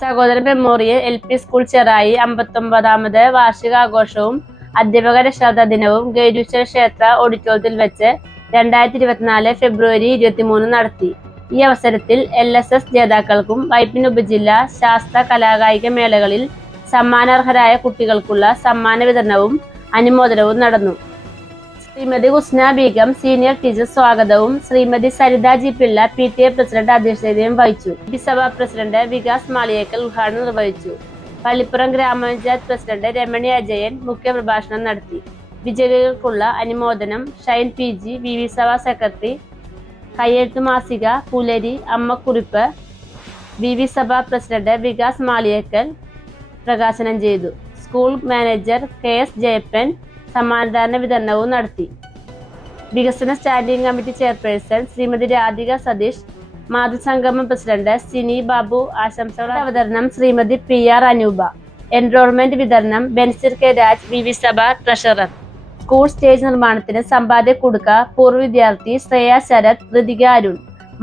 സഹോദരൻ memorial LP school Cherai 59ാമത് വാർഷികാഘോഷവും അധ്യാപക രക്ഷാകർതൃ ദിനവും ഗൈരീശ്വര ക്ഷേത്ര ഓഡിറ്റോറിയത്തിൽ വെച്ച് 2024 ഫെബ്രുവരി 23 നടത്തി. ഈ അവസരത്തിൽ LSS ജേതാക്കൾക്കും വൈപ്പിൻ ഉപജില്ലാ ശാസ്ത്ര കലാകായിക മേളകളിൽ സമ്മാനാർഹരായ കുട്ടികൾക്കുള്ള സമ്മാന വിതരണവും അനുമോദനവും നടന്നു. ശ്രീമതി ഹുസ്ന ബീഗം സീനിയർ ടീച്ചർ സ്വാഗതവും Shrimati Saritha G Pillai PTA president അധ്യക്ഷതയും വഹിച്ചു. സഭാ പ്രസിഡന്റ് വികാസ് മാളിയേക്കൽ ഉദ്ഘാടനം നിർവഹിച്ചു. പള്ളിപ്പുറം ഗ്രാമപഞ്ചായത്ത് പ്രസിഡന്റ് രമണി അജയൻ മുഖ്യപ്രഭാഷണം നടത്തി. വിജയികൾക്കുള്ള അനുമോദനം ഷൈൻ PG, VV സഭാ സെക്രട്ടറി, കയ്യെഴുത്ത് മാസിക പുലരി അമ്മക്കുറിപ്പ് VV സഭാ പ്രസിഡന്റ് വികാസ് മാളിയേക്കൽ പ്രകാശനം ചെയ്തു. സ്കൂൾ മാനേജർ KS ജയപ്പൻ സമ്മാനദാന വിതരണവും നടത്തി. വികസന standing committee chairperson Shrimati Radhika Satheesh, മാതൃസംഗമം പ്രസിഡന്റ് സിനി ബാബു ആശംസകളുടെ അവതരണം ശ്രീമതി PR അനൂപ. എൻറോൾമെന്റ് വിതരണം ബെൻസിർ K രാജ്, VV സഭ ട്രഷറർ. സ്കൂൾ സ്റ്റേജ് നിർമ്മാണത്തിന് സമ്പാദ്യ കുടുക്ക പൂർവ്വ വിദ്യാർത്ഥി Shreya Sarath, Ritika Arun.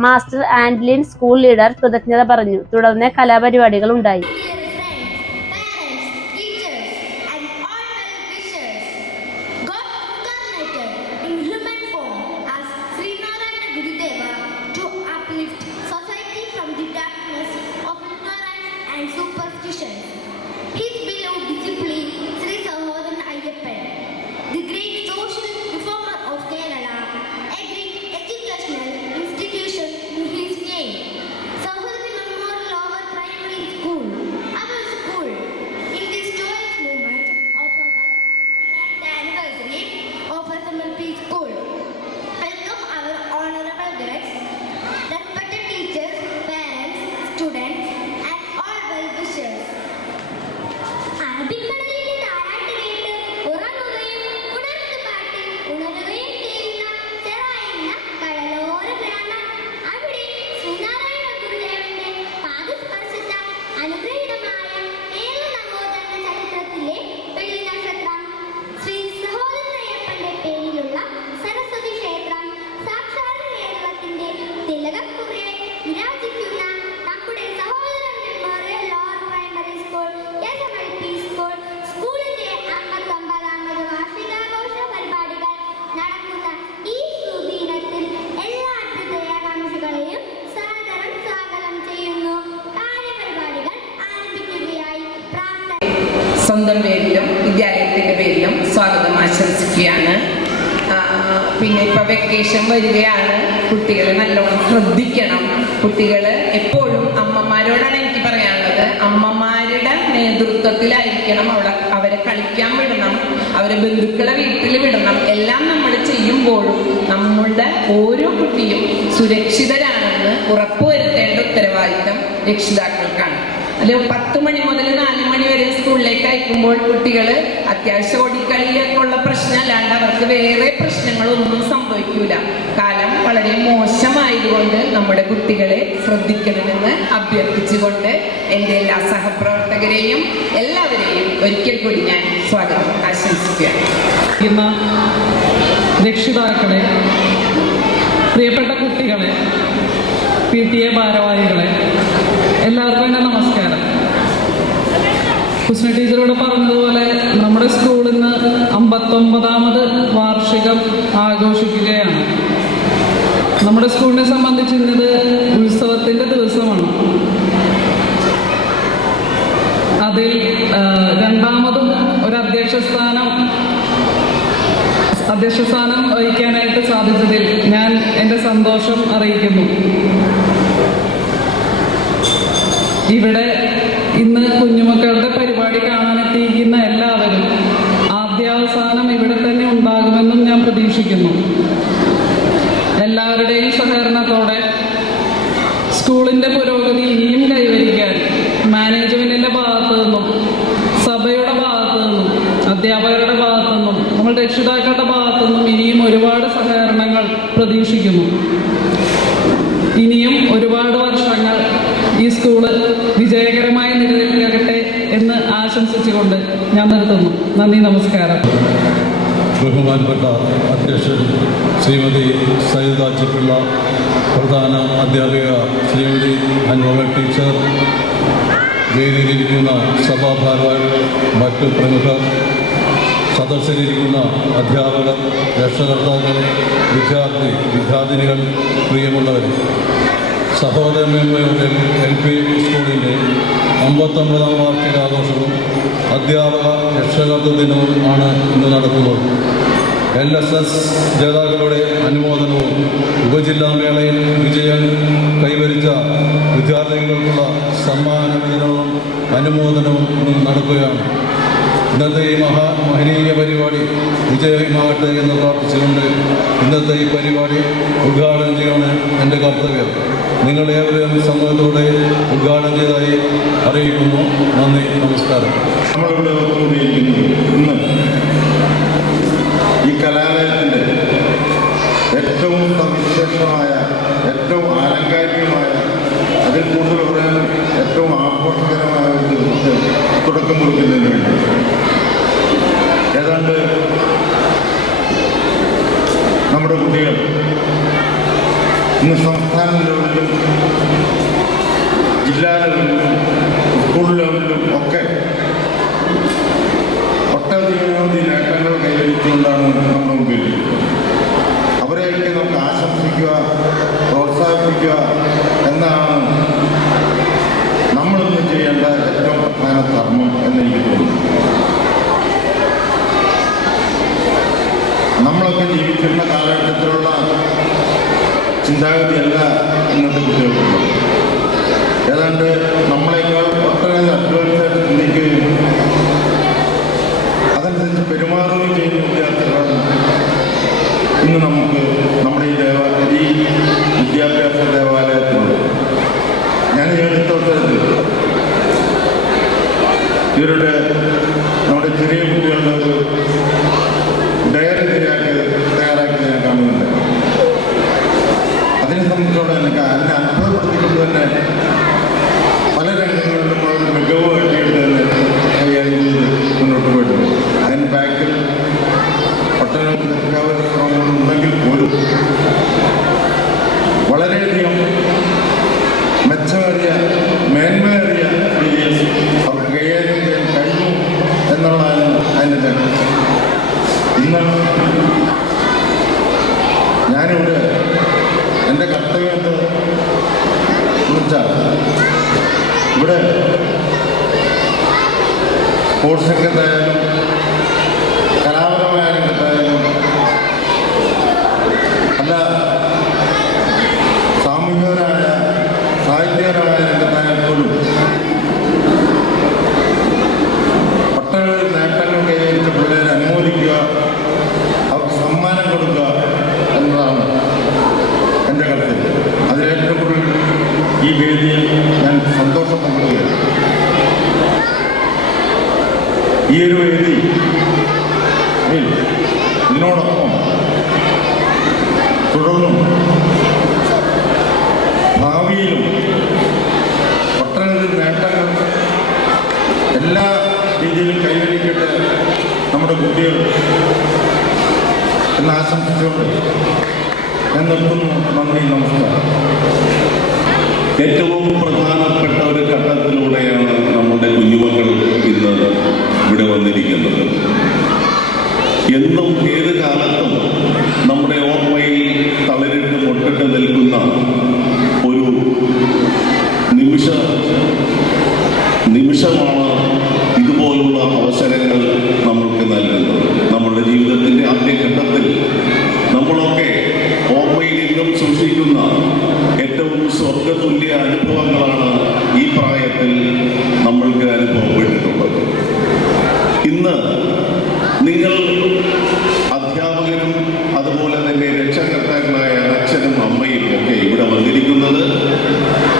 Master Andlin school leader കൃതജ്ഞത പറഞ്ഞു. തുടർന്ന് കലാപരിപാടികൾ ഉണ്ടായി. സ്വന്തം പേരിലും വിദ്യാലയത്തിൻ്റെ പേരിലും സ്വാഗതം ആശംസിക്കുകയാണ്. പിന്നെ ഇപ്പോൾ വെക്കേഷൻ വരികയാണ്. കുട്ടികൾ നല്ലോണം ശ്രദ്ധിക്കണം. കുട്ടികൾ എപ്പോഴും അമ്മമാരോടാണ് എനിക്ക് പറയാനുള്ളത്. അമ്മമാരുടെ നേതൃത്വത്തിലായിരിക്കണം അവരെ കളിക്കാൻ വിടണം, അവരെ ബന്ധുക്കളെ വീട്ടിൽ വിടണം. എല്ലാം നമ്മൾ ചെയ്യുമ്പോഴും നമ്മളുടെ ഓരോ കുട്ടിയും സുരക്ഷിതരാണെന്ന് ഉറപ്പുവരുത്തേണ്ട ഉത്തരവാദിത്തം രക്ഷിതാക്കൾക്കാണ്. അല്ലെ 10 മണി മുതൽ 4 മണി വരെ സ്കൂളിലേക്ക് അയക്കുമ്പോൾ കുട്ടികൾ അത്യാവശ്യം ഓടിക്കളിയൊക്കെ ഉള്ള പ്രശ്നമല്ലാണ്ട് അവർക്ക് വേറെ പ്രശ്നങ്ങളൊന്നും സംഭവിക്കൂല. കാലം വളരെ മോശമായതുകൊണ്ട് നമ്മുടെ കുട്ടികളെ ശ്രദ്ധിക്കണമെന്ന് അഭ്യർത്ഥിച്ചുകൊണ്ട് എൻ്റെ എല്ലാ സഹപ്രവർത്തകരെയും എല്ലാവരെയും ഒരിക്കൽ കൂടി ഞാൻ സ്വാഗതം ആശംസിക്കുകയാണ്. രക്ഷിതാക്കളെ, പ്രിയപ്പെട്ട കുട്ടികളെ, PTA ഭാരവാഹികളെ, എല്ലാവർക്കും എൻ്റെ നമസ്കാരം. ഹുസ്ന ടീച്ചറോട് പറഞ്ഞതുപോലെ നമ്മുടെ സ്കൂളിൽ നിന്ന് 59ാമത് വാർഷികം ആഘോഷിക്കുകയാണ്. നമ്മുടെ സ്കൂളിനെ സംബന്ധിച്ച് ഇന്നത് ഉത്സവത്തിൻ്റെ ദിവസമാണ്. അതിൽ രണ്ടാമതും ഒരു അധ്യക്ഷ സ്ഥാനം വഹിക്കാനായിട്ട് സാധിച്ചതിൽ ഞാൻ എൻ്റെ സന്തോഷം അറിയിക്കുന്നു. ഇവിടെ ഇന്ന് കുഞ്ഞുമക്കളുടെ പരിപാടി കാണാനെത്തിയിരിക്കുന്ന എല്ലാവരും ആദ്യാവസാനം ഇവിടെ തന്നെ ഉണ്ടാകുമെന്നും ഞാൻ പ്രതീക്ഷിക്കുന്നു. എല്ലാവരുടെയും സഹകരണത്തോടെ സ്കൂളിൻ്റെ പുരോഗതി ഇനിയും കൈവരിക്കാൻ മാനേജ്മെന്റിന്റെ ഭാഗത്തു നിന്നും സഭയുടെ ഭാഗത്തു നിന്നും അധ്യാപകരുടെ ഭാഗത്തു നിന്നും നമ്മൾ രക്ഷിതാക്കളുടെ ഭാഗത്തു നിന്നും ഇനിയും ഒരുപാട് സഹകരണങ്ങൾ പ്രതീക്ഷിക്കുന്നു. ഇനിയും ഒരുപാട് വർഷങ്ങൾ ഈ സ്കൂള് വിജയകരമായി നിലനിൽക്കട്ടെ എന്ന് ആശംസിച്ചുകൊണ്ട് ഞാൻ നിർത്തുന്നു. നന്ദി, നമസ്കാരം. ബഹുമാനപ്പെട്ട അധ്യക്ഷൻ ശ്രീമതി സരിത ജി പിള്ള, പ്രധാന അധ്യാപിക ശ്രീമതി അൻവർ ടീച്ചർ, വേദിയിലിരിക്കുന്ന സഭാഭാരവാഹികൾ, മറ്റ് പ്രമുഖർ, സദസ്സിലിരിക്കുന്ന അധ്യാപകർ, രക്ഷകർത്താക്കൾ, വിദ്യാർത്ഥിനികൾ, പ്രിയമുള്ളവർ, സഹോദരന്മാരുടെ LP സ്കൂളിൻ്റെ 59ാം വാർഷികാഘോഷവും അധ്യാപക രക്ഷകർത്തൃ ദിനവും ആണ് ഇന്ന് നടക്കുന്നത്. LSS ജേതാക്കളുടെ അനുമോദനവും ഉപജില്ലാ മേളയിൽ വിജയം കൈവരിച്ച വിദ്യാർത്ഥികൾക്കുള്ള സമ്മാന വിതരണവും അനുമോദനവും ഇന്ന് നടക്കുകയാണ്. ഇന്നത്തെ ഈ മഹനീയ പരിപാടി വിജയമാകട്ടെ എന്ന് പ്രാർത്ഥിച്ചുകൊണ്ട് ഇന്നത്തെ ഈ പരിപാടി ഉദ്ഘാടനം ചെയ്യണം എൻ്റെ കർത്തവ്യം. നിങ്ങളേവരെയും സമൂഹത്തോടെ ഉദ്ഘാടനം ചെയ്തതായി അറിയിക്കുന്നു. നന്ദി, നമസ്കാരം. നമ്മളിവിടെ ഇന്ന് ഈ കലാലയത്തിൻ്റെ ഏറ്റവും സവിശേഷമായ, ഏറ്റവും ആലങ്കാരികമായ, അതിൽ കൂടുതൽ പറയാൻ ഏറ്റവും ആഘോഷകരമായ ഒരു ദിവസത്തെ തുടക്കം കുറിക്കുന്നതിന് വേണ്ടി ഏതാണ്ട് നമ്മുടെ കുട്ടികൾ ഇന്ന് സംസ്ഥാന ലെവലിലും ജില്ലാ ലെവലിലും സ്കൂൾ ലെവലിലും ഒക്കെ ഒട്ടനവധി നേട്ടങ്ങൾ കൈവരിച്ചുകൊണ്ടാണ് നമ്മുടെ മുമ്പിൽ. അവരെയൊക്കെ നമുക്ക് ആശംസിക്കുക, പ്രോത്സാഹിപ്പിക്കുക എന്നാണ് നമ്മളിന്ന് ചെയ്യേണ്ട ഏറ്റവും പ്രധാന ധർമ്മം എന്നെനിക്ക് തോന്നുന്നു. നമ്മളൊക്കെ ജീവിച്ചിരുന്ന കാലഘട്ടത്തിലുള്ള ചിന്താഗതിയല്ല ഇന്നത്തെ കുട്ടികൾക്കുള്ളത്. ഏതാണ്ട് നമ്മളെക്കാൾ ഒട്ടനവധി അഡ്വാൻസായിട്ട് ചിന്തിക്കുകയും അതനുസരിച്ച് പെരുമാറുകയും ചെയ്യുന്ന വിദ്യാർത്ഥികളാണ് ഇന്ന് നമുക്ക് നമ്മുടെ ഈ വിദ്യാഭ്യാസ ദേവാലയത്തിലുണ്ട്. ഞാൻ ഈ അടുത്ത അവസരത്തിൽ ഇവരുടെ നമ്മുടെ ചെറിയ കുട്ടികളുടെ ഒരു ഡയറി തയ്യാറാക്കി ഞാൻ കാണുന്നുണ്ട്. അതിനെ സംബന്ധിച്ചോളം എന്നെ അനുഭവപ്പെടുത്തിക്കൊണ്ട് തന്നെ പല രംഗങ്ങളിലും അവർ മികവ് കാട്ടിയിട്ട് തന്നെ കൈകാര്യം ചെയ്ത് മുന്നോട്ട് പോയിട്ടുണ്ട്. അതിന് ബാക്കിൽ ഒട്ടനവധി ശ്രമങ്ങളുണ്ടെങ്കിൽ പോലും വളരെയധികം മെച്ചമേറിയ, മേന്മേറിയ രീതിയിൽ അവർക്ക് കൈകാര്യം ചെയ്യാൻ കഴിഞ്ഞു എന്നുള്ളതാണ് അതിൻ്റെ നേട്ടം. ഇന്ന് ഞാനിവിടെ എൻ്റെ കർത്തവ്യം എന്ന് വെച്ചാൽ ഇവിടെ സ്പോർട്സ് രംഗത്തായാലും കലാപരമായ രംഗത്തായാലും അല്ല സാമൂഹികപരമായ സാഹിത്യപരമായ രംഗത്തായാൽ പോലും ഒട്ടനവധി നേട്ടങ്ങൾ കൈവരിച്ച പിള്ളേരെ അനുമോദിക്കുക, അവർക്ക് സമ്മാനം കൊടുക്കുക എന്നതാണ് എൻ്റെ കർത്തവ്യം. അതിലേറ്റവും കൂടുതൽ ഈ വേദിയിൽ ഞാൻ സന്തോഷം പങ്കിടുകയാണ്. ഈ ഒരു വേദി ഇതിനോടൊപ്പം തുടർന്നും ഭാവിയിലും ഒട്ടനവധി നേട്ടങ്ങൾ എല്ലാ രീതിയിലും കൈവരിക്കട്ടെ നമ്മുടെ കുട്ടികൾ എന്ന് ആശംസിച്ചുകൊണ്ട് ഞാൻ നിർത്തുന്നു. നന്ദി, നമസ്കാരം. ഏറ്റവും പ്രധാനപ്പെട്ട ഒരു ഘട്ടത്തിലൂടെയാണ് നമ്മുടെ കുഞ്ഞുമക്കൾ ഇന്ന് ഇവിടെ വന്നിരിക്കുന്നത്. എന്നും ഏത് കാലത്തും നമ്മുടെ ഓർമ്മയിൽ തളരിട്ട് മുട്ടിട്ട് നിൽക്കുന്ന ഒരു നിമിഷമാണ് ഇതുപോലുള്ള അവസരങ്ങൾ നമ്മൾക്ക് നൽകുന്നത്. നമ്മുടെ ജീവിതത്തിൻ്റെ ആദ്യഘട്ടത്തിൽ നമ്മളൊക്കെ ഓർമ്മയിൽ ഇന്നും സൂക്ഷിക്കുന്ന ഏറ്റവും സ്വർഗതുല്യ അനുഭവങ്ങളാണ് ഈ പ്രായത്തിൽ നമ്മൾക്ക് അനുഭവപ്പെട്ടിട്ടുള്ളത്. ഇന്ന് നിങ്ങൾ അധ്യാപകരും അതുപോലെ തന്നെ രക്ഷകർത്താക്കളായ അച്ഛനും അമ്മയും ഒക്കെ ഇവിടെ വന്നിരിക്കുന്നത്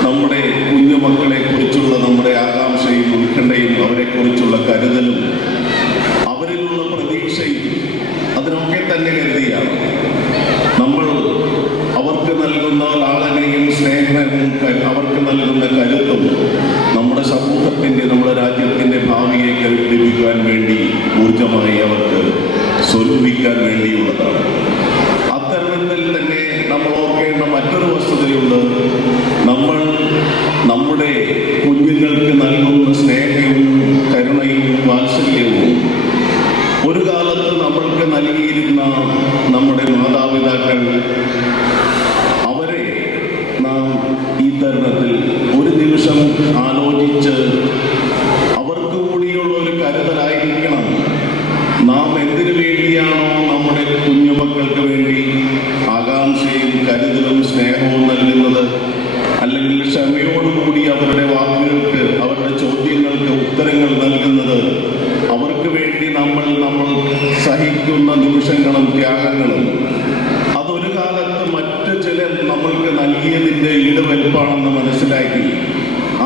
നമ്മുടെ കുഞ്ഞുമക്കളെ കുറിച്ചുള്ള നമ്മുടെ ആകാംക്ഷയും ഉത്കണ്ഠയും അവരെക്കുറിച്ചുള്ള കരുതലും അവരിലുള്ള പ്രതീക്ഷയും അതിനൊക്കെ തന്നെ കരുതിയാണ്. നമ്മൾ അവർക്ക് നൽകുന്ന ലാളനയും സ്നേഹവും അവർക്ക് നൽകുന്ന കരുത്തും നമ്മുടെ സമൂഹത്തിൻ്റെ, നമ്മുടെ രാജ്യത്തിൻ്റെ ഭാവിയെ കരുപ്പിക്കാൻ വേണ്ടി ഊർജമായി അവർക്ക് സ്വരൂപിക്കാൻ വേണ്ടിയുള്ളതാണ്. അത്തരത്തിൽ തന്നെ നമ്മൾ ഓർക്കേണ്ട മറ്റൊരു വസ്തുതയുണ്ട്. നമ്മൾ നമ്മുടെ കുഞ്ഞുങ്ങൾക്ക് നൽകുന്ന ആലോചിച്ച് അവർക്ക് കൂടിയുള്ള ഒരു കരുതലായിരിക്കണം നാം എന്തിനു വേണ്ടിയാണോ നമ്മുടെ കുഞ്ഞുമക്കൾക്ക് വേണ്ടി ആകാംക്ഷയും കരുതലും സ്നേഹവും നൽകുന്നത്, അല്ലെങ്കിൽ ക്ഷമയോടുകൂടി അവരുടെ വാക്കുകൾക്ക് അവരുടെ ചോദ്യങ്ങൾക്ക് ഉത്തരങ്ങൾ നൽകുന്നത്, അവർക്ക് വേണ്ടി നമ്മൾ സഹിക്കുന്ന നിമിഷങ്ങളും ത്യാഗങ്ങളും അതൊരു കാലത്ത് മറ്റു ചിലർ നമ്മൾക്ക് നൽകിയതിൻ്റെ ഈടുവെൽപ്പാണെന്ന് മനസ്സിലാക്കി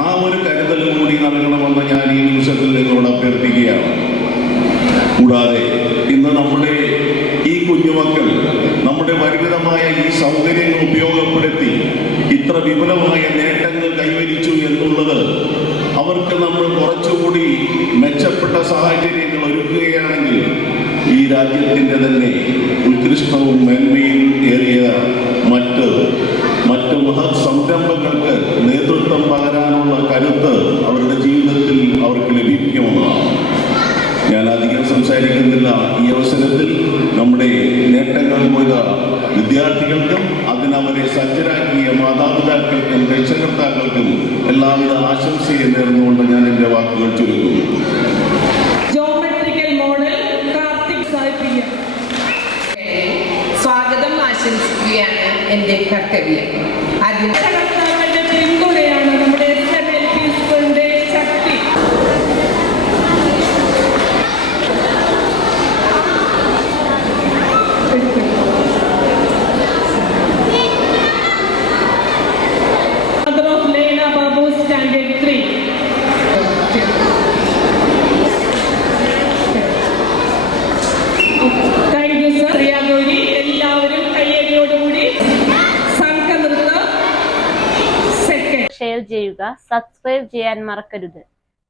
ആ ഒരു കരുതൽ കൂടി നൽകണമെന്ന് ഞാൻ ഈ നിമിഷത്തിൽ നിന്നോട് അഭ്യർത്ഥിക്കുകയാണ്. കൂടാതെ ഇന്ന് നമ്മുടെ ഈ കുഞ്ഞുമക്കൾ നമ്മുടെ പരിമിതമായ ഈ സൗകര്യങ്ങൾ ഉപയോഗപ്പെടുത്തി ഇത്ര വിപുലമായ നേട്ടങ്ങൾ കൈവരിച്ചു എന്നുള്ളത് അവർക്ക് നമ്മൾ കുറച്ചുകൂടി മെച്ചപ്പെട്ട സാഹചര്യങ്ങൾ ഒരുക്കുകയാണെങ്കിൽ ഈ രാജ്യത്തിൻ്റെ തന്നെ ഉത്കൃഷ്ടവും മേന്മയും ഏറിയ മറ്റ് മഹത് സംരംഭങ്ങൾക്ക് നേതൃത്വം പകരാനുള്ള കരുത്ത് അവരുടെ ജീവിതത്തിൽ അവർക്ക് ലഭിക്കുമെന്നതാണ്. ഞാൻ അധികം സംസാരിക്കുന്നില്ല. ഈ അവസരത്തിൽ നമ്മുടെ നേട്ടങ്ങൾ കൊയ്ത വിദ്യാർത്ഥികൾക്കും അതിനവരെ സജ്ജരാക്കിയ മാതാപിതാക്കൾക്കും രക്ഷകർത്താക്കൾക്കും എല്ലാവിധ ആശംസയും നേർന്നുകൊണ്ട് ഞാൻ എൻ്റെ വാക്കുകൾ ചുരുക്കുന്നു. ജോമെട്രിക്കൽ മോഡൽ കാർത്തിക് സാഹിബ് സ്വാഗതം ആശംസിക്കുകയാണ് എൻ്റെ കർത്തവ്യം. രക്ഷകർത്താക്കളുടെ പിന്തുണയാണ് നമ്മുടെ SMLP സ്കൂളിന്റെ ശക്തി. Mother of Leila Babu, Standard 3. Thank you, sir. പ്രിയാഗൗരി, എല്ലാവരും കയ്യടിയോടുകൂടി സംഘനൃത്തം സെക്കൻഡ് ഷെയർ ചെയ്യുക, സബ്സ്ക്രൈബ് ചെയ്യാൻ മറക്കരുത്.